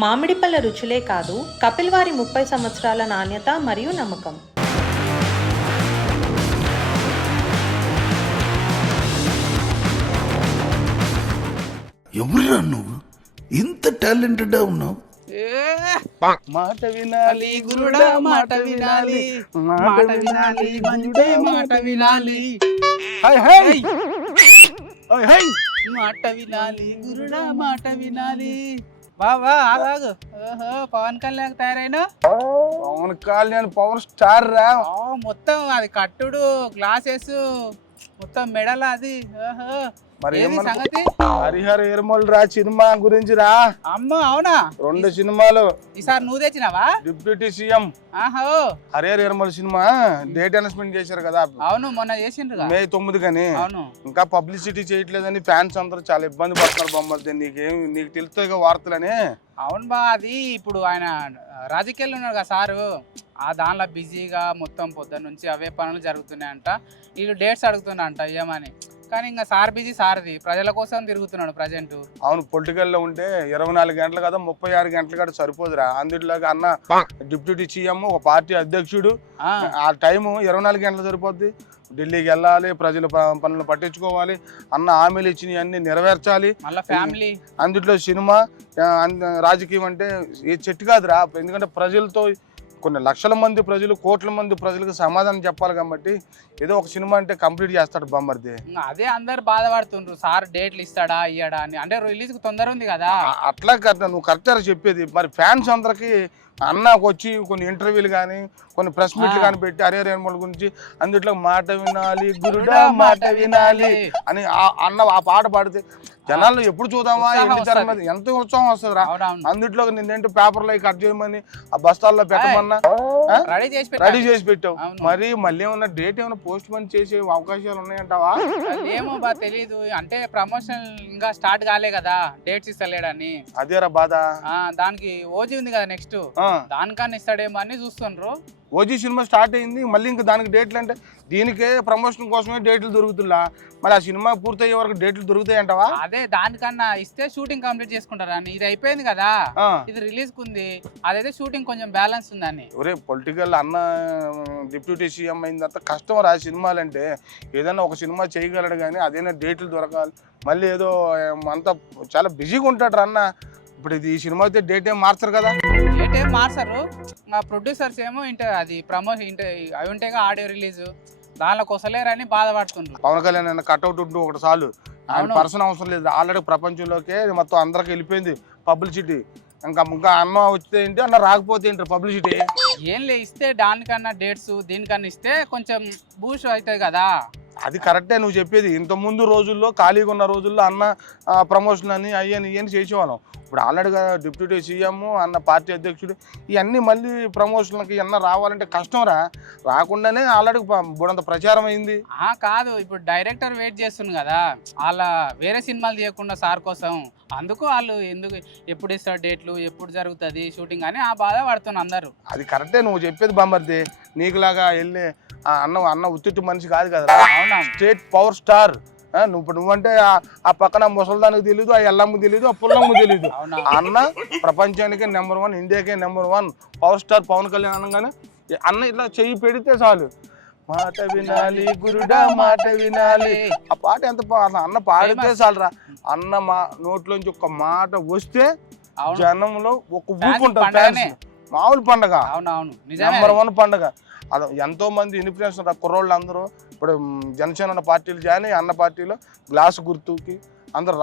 మామిడిపళ్ళ రుచులే కాదు, కపిల్ వారి 30 సంవత్సరాల నాణ్యత మరియు నమ్మకం. ఎవరురా నువ్వు? ఇంత టాలెంటెడ్ ఉన్నావు. మాట వినాలి గురుడా, మాట వినాలి, మాట వినాలి బంజుడే, మాట వినాలి. హై హై ఓయ్ హై, మాట వినాలి గురుడా, మాట వినాలి. బాబా ఆగాగు. ఓహో, పవన్ కళ్యాణ్ తయారైనా? పవన్ కళ్యాణ్ పవర్ స్టార్ రా. మొత్తం అది కట్టుడు, గ్లాసెస్ మొత్తం మెడల్ అది. ఓహో, మరి ఏది సంగతి? హరిహర ఎరుమల్ రా సినిమా గురించి రా. అమ్మ అవునా? 2 సినిమాలు ఈసారి నువ్వు తెచ్చినావా? డిప్యూటీ సీఎం ఆహో, హరిహర ఎరుమల్ సినిమా డేట్ అనౌన్స్మెంట్ చేశారు కదా. అవును మొన్న చేసిండ్రుగా. మే 9 కానీ అవును. ఇంకా పబ్లిసిటీ చేయట్లేదని ఫ్యాన్స్ అందరూ చాలా ఇబ్బంది పడుతున్నారు. బొమ్మలు నీకు తెలుస్తాయి వార్తలని. అవును బా, అది ఇప్పుడు ఆయన రాజకీయాల్లో ఉన్నారు కదా సారు, ఆ దానిలో బిజీగా మొత్తం పొద్దున్న నుంచి అవే పనులు జరుగుతున్నాయంట. వీళ్ళు డేట్స్ అడుగుతున్నారంట ఇవ్వమని. కానీ ఇంకా సార్ బిజీ, సార్ది ప్రజల కోసం తిరుగుతున్నాడు ప్రజెంట్. అవును, పొలిటికల్లో ఉంటే 24 గంటలు కదా, 36 గంటలు కదా సరిపోదురా. అందులోకి అన్న డిప్యూటీ సీఎం, ఒక పార్టీ అధ్యక్షుడు, ఆ టైము 24 గంటలు సరిపోద్ది. ఢిల్లీకి వెళ్ళాలి, ప్రజల పనులు పట్టించుకోవాలి, అన్న హామీలు ఇచ్చినవి అన్ని నెరవేర్చాలి. మళ్ళీ ఫ్యామిలీ, అందులో సినిమా, రాజకీయం అంటే ఏ చెట్టు కాదురా. ఎందుకంటే ప్రజలతో కొన్ని లక్షల మంది ప్రజలు, కోట్ల మంది ప్రజలకు సమాధానం చెప్పాలి కాబట్టి ఏదో ఒక సినిమా అంటే కంప్లీట్ చేస్తాడు బొమ్మర్ది. అదే అందరు బాధపడుతుండ్రు, సార్ డేట్లు ఇస్తాడా ఇయ్యడా అని. అంటే రిలీజ్ కు తొందర ఉంది కదా. అట్లా కదా నువ్వు కరెక్ట్గా చెప్పేది. మరి ఫ్యాన్స్ అందరికి అన్నకు వచ్చి కొన్ని ఇంటర్వ్యూలు కానీ, కొన్ని ప్రెస్ మీట్లు కానీ పెట్టి హరిహర ఎరుమల్ గురించి అందులో మాట వినాలి గురుడా, మాట వినాలి అని అన్న ఆ పాట పాడితే జనాలు ఎప్పుడు చూద్దామా, ఎంత ఉత్సాహం వస్తుందిరా. అందుట్లో నిన్నేంటో పేపర్లో కట్ చేయమని, ఆ బస్తాల్లో పెట్టమన్నా రెడీ చేసి పెట్టావు. మరి మళ్ళీ ఏమన్నా డేట్ ఏమైనా పోస్ట్ పోన్ చేసే అవకాశాలు ఉన్నాయంటావా? ఏమో బా తెలీదు. అంటే ప్రమోషన్ ఇంకా స్టార్ట్ కాలే కదా, డేట్స్ ఇస్తలేడని. అదేరా బాధ. దానికి ఓజీ ఉంది కదా నెక్స్ట్, దానికన్నా ఇస్తాడేమో అని చూస్తుండ్రు. ఓజీ సినిమా స్టార్ట్ అయింది, మళ్ళీ ఇంకా దానికి డేట్లు అంటే దీనికే ప్రమోషన్ కోసమే డేట్లు దొరుకుతున్నా. మరి ఆ సినిమా పూర్తయ్యే వరకు డేట్లు దొరుకుతాయి అంటావా? అదే దానికన్నా ఇస్తే షూటింగ్ కంప్లీట్ చేసుకుంటారా అని. ఇది అయిపోయింది కదా, ఇది రిలీజ్ కుంది, అదైతే షూటింగ్ కొంచెం బ్యాలెన్స్ ఉందని. ఒరే పొలిటికల్ అన్న డిప్యూటీ సీఎం అయిందంత కష్టం రా సినిమాలు అంటే. ఏదైనా ఒక సినిమా చేయగలడు కానీ అదైనా డేట్లు దొరకాలి. మళ్ళీ ఏదో అంతా చాలా బిజీగా ఉంటాడు అన్న. ఇప్పుడు ఇది ఈ సినిమా అయితే డేట్ ఏం మార్చరు కదా. డేట్ ఏం మార్చరు. ప్రొడ్యూసర్స్ ఏమో అది ప్రమోషన్ అవి ఉంటాయిగా, ఆడియో రిలీజ్, దానిలో కొసలేరని బాధపడుతుండ్రు. పవన్ కళ్యాణ్ అన్న కట్అవుట్ ఉంటూ ఒకటి చాలు, ఆయన పర్సన్ అవసరం లేదు. ఆల్రెడీ ప్రపంచంలోకే మొత్తం అందరికి వెళ్ళిపోయింది పబ్లిసిటీ. ఇంకా అన్న వస్తే ఏంటి, అన్న రాకపోతే ఏంటి పబ్లిసిటీ. ఏం లే, ఇస్తే దానికన్నా డేట్స్ దీనికన్నా ఇస్తే కొంచెం బూస్ట్ అవుతుంది కదా. అది కరెక్టే నువ్వు చెప్పేది. ఇంతకుముందు రోజుల్లో ఖాళీగా ఉన్న రోజుల్లో అన్న ప్రమోషన్ అని అయ్యని ఇవన్నీ చేసేవాళ్ళం. ఇప్పుడు ఆల్రెడీగా డిప్యూటీ సీఎం, అన్న పార్టీ అధ్యక్షుడు, ఇవన్నీ మళ్ళీ ప్రమోషన్లకి ఇవన్నీ రావాలంటే కష్టం రా. రాకుండానే ఆల్రెడీ బుడంత ప్రచారం అయింది. కాదు, ఇప్పుడు డైరెక్టర్ వెయిట్ చేస్తుంది కదా, వాళ్ళ వేరే సినిమాలు తీయకుండా సార్ కోసం. అందుకు వాళ్ళు ఎందుకు ఎప్పుడు ఇస్తారు డేట్లు, ఎప్పుడు జరుగుతుంది షూటింగ్ అని ఆ బాధ పడుతున్నారు అందరూ. అది కరెక్టే నువ్వు చెప్పేది బామ్మర్ది. నీకులాగా వెళ్ళి అన్న ఉత్తిట్టు మనిషి కాదు కదా, స్టేట్ పవర్ స్టార్. నువ్వంటే ఆ పక్కన ముసలిదానికి తెలియదు, ఆ ఎల్లమ్మకు తెలియదు, ఆ పుల్లమ్మకు తెలియదు. అన్న ప్రపంచానికే నెంబర్ 1, ఇండియాకే number 1 power star Pawan Kalyan అనగానే అన్న ఇట్లా చెయ్యి పెడితే చాలు, మాట వినాలి గురుడా, మాట వినాలి. ఆ పాట ఎంత అన్న పాడితే చాలరా. అన్న మా నోట్లోంచి ఒక మాట వస్తే జనంలో ఒక ఊపు ఉంటుంది. మామూలు పండగ, నెంబర్ 1 పండగ. అది ఎంతో మంది ఇన్ఫ్లుయెన్సర్ కుర్రోళ్ళు అందరూ ఇప్పుడు జనసేన పార్టీలు జాయిన్ అయ్యి అన్న పార్టీలో గ్లాస్ గుర్తుకి అందరూ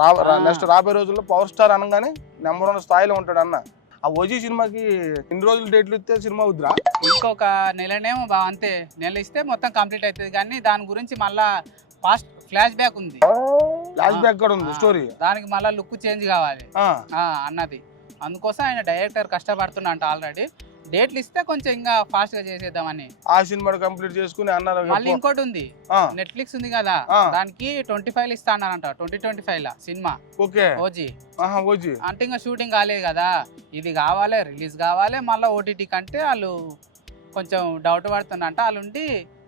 నెక్స్ట్ రాబోయే రోజుల్లో పవర్ స్టార్ అనగానే నెంబర్ 1 స్థాయిలో ఉంటాడు అన్న. ఆ ఓజీ సినిమాకి ఇన్ని రోజులు డేట్లు ఇస్తే సినిమా వద్దురా? ఇంకొక నెలనేమో అంతే, నెల ఇస్తే మొత్తం కంప్లీట్ అవుతుంది. కానీ దాని గురించి మళ్ళా ఫాస్ట్ ఫ్లాష్ బ్యాక్ ఉంది, ఫ్లాష్ బ్యాక్ కూడా ఉంది స్టోరీ. దానికి మళ్ళీ లుక్ చేంజ్ కావాలి అన్నది. అందుకోసం ఆయన డైరెక్టర్ కష్టపడుతున్నా అంట. ఆల్రెడీ డేట్లు ఇస్తే కొంచెం ఇంకా ఫాస్ట్ గా చేసేద్దామని ఆ సినిమా కంప్లీట్ చేసుకుని అన్నారు. మళ్ళీ ఇంకోటి ఉంది, నెట్ఫ్లిక్స్ ఉంది కదా, దానికి 25 ఇస్తా అన్నారంట. 2025 సినిమా ఓజీ. అంటే ఇంకా షూటింగ్ కాలేదు కదా, ఇది కావాలి, రిలీజ్ కావాలి, మళ్ళీ ఓటీటీ కంటే వాళ్ళు కొంచెం డౌట్ పడుతున్నంట. వాళ్ళు ఉండి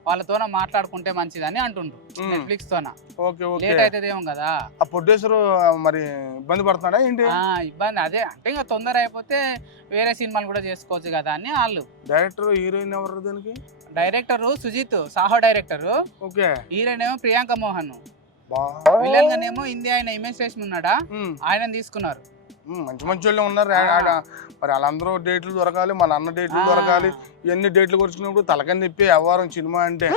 వాళ్ళతోన మాట్లాడుకుంటే మంచిదని అంటుండ్రు ఉమ్. నెట్ఫ్లిక్స్ తోన. ఓకే ఓకే లేట్ అవుతుందేమో కదా. ఆ ప్రొడ్యూసర్ మరి ఇబ్బంది పడుతున్నాడా ఏంటి? ఇబ్బంది అదే అంటే ఇంకా తొందర అయిపోతే వేరే సినిమాలు కూడా చేసుకోవచ్చు కదా అని వాళ్ళు. డైరెక్టర్ హీరోయిన్ ఎవరు దానికి? Director Sujeeth Saaho director, okay. Heroine ఏమో ప్రియాంక మోహన్, బా విలన్ గానేమో ఇండియా ఆయన ఇమేజ్ రేష్మి ఉన్నాడా ఉమ్. ఆయన తీసుకున్నారు. మంచి మంచి వాళ్ళు ఉన్నారు మరి వాళ్ళందరూ డేట్లు దొరకాలి, మన అన్న డేట్లు దొరకాలి. ఇవన్నీ డేట్లు కొడుచుకున్నప్పుడు తలకని చెప్పి వ్యవహారం సినిమా అంటే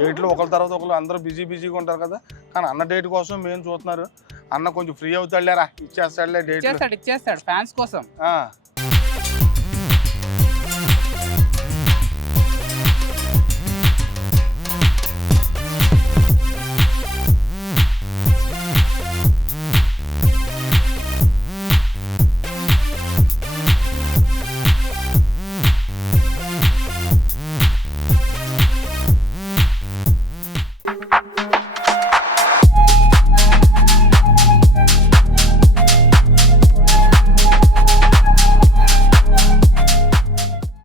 డేట్లు ఒకరి తర్వాత ఒకరు అందరూ బిజీగా ఉంటారు కదా. కానీ అన్న డేట్ కోసం మేము చూస్తున్నారు. అన్న కొంచెం ఫ్రీ అవుతాడులేరా, ఇచ్చేస్తాడులే డేట్. ఇచ్చేస్తాడు ఫ్యాన్స్ కోసం.